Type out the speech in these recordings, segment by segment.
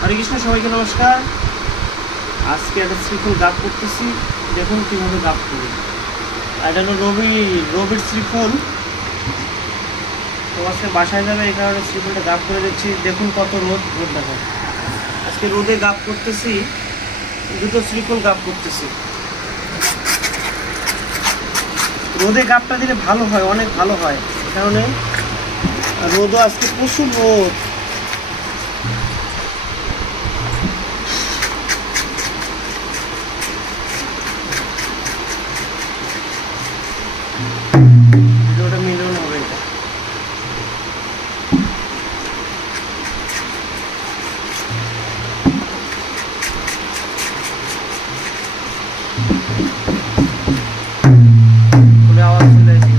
হরে কৃষ্ণ, সবাইকে নমস্কার। আজকে একটা শ্রীফল গাপ করতেছি, দেখুন কীভাবে গাপ করি। এটা হলো রবির শ্রীফল। তো আজকে বাসায় যাবে, এই কারণে শ্রীফলটা গাপ করে দিচ্ছি। দেখুন কত রোদ দেখো। আজকে রোদে গাপ করতেছি, দুটো শ্রীফল গাপ করতেছি। রোদে গাপটা দিলে ভালো হয়, অনেক ভালো হয়। এই কারণে রোদও আজকে প্রচুর রোদ। ভিডিওটা মিলন হবে এটা। আওয়াজ চলে আসছে।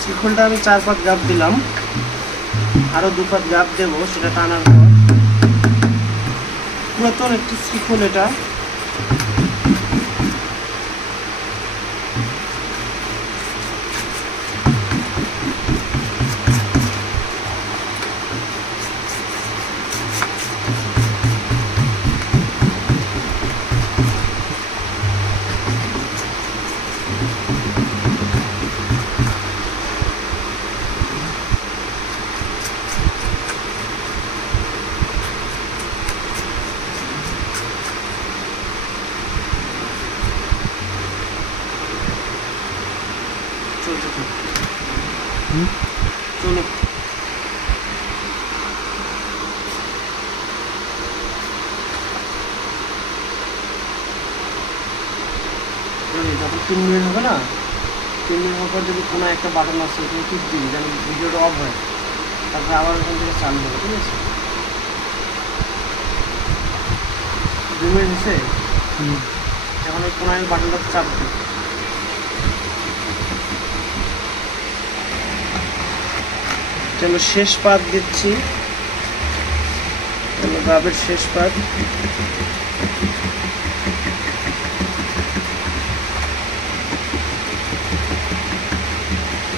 শ্রীফলটা আমি 4-5 গাপ দিলাম, আরো 2-5 গাপ দেবো। সেটা টানার পর পুরাতন একটি শ্রীফল এটা। চলো যখন 3 মিনিট হবে না, 3 মিনিট হওয়ার পর যদি কোনো একটা বাটন আছে তুমি টিপ দিবি যেন ভিডিওটা অফ হয়। তারপরে আবার ওখান থেকে চালু হবে, ঠিক আছে? 2 মিনিট হচ্ছে, এখন ওই কোনো বাটনটা চাপ দিই। চলো শেষ পাত দিচ্ছি, গাবের শেষ পাত।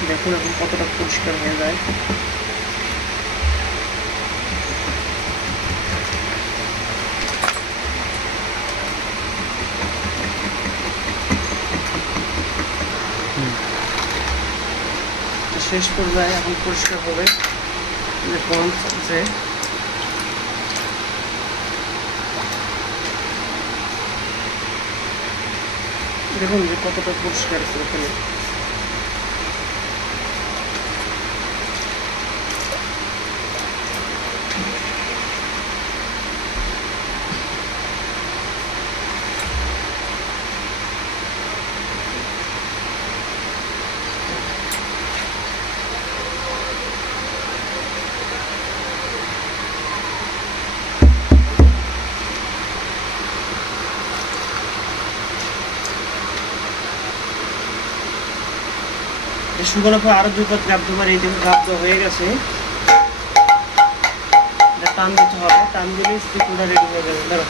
দেখুন এখন কতটা পরিষ্কার হয়ে যায়। শেষ পর্যায়ে এখন পরিষ্কার হবে। দেখুন যে কতটা পরিষ্কার আছে এখানে। শুকানোর পর আরো 2-5 গাপ দেবো। এই দেখুন গাপ দেওয়া হয়ে গেছে। টান দিতে হবে, টান দিলে শ্রীফলটা রেডি হয়ে যাবে। ধরো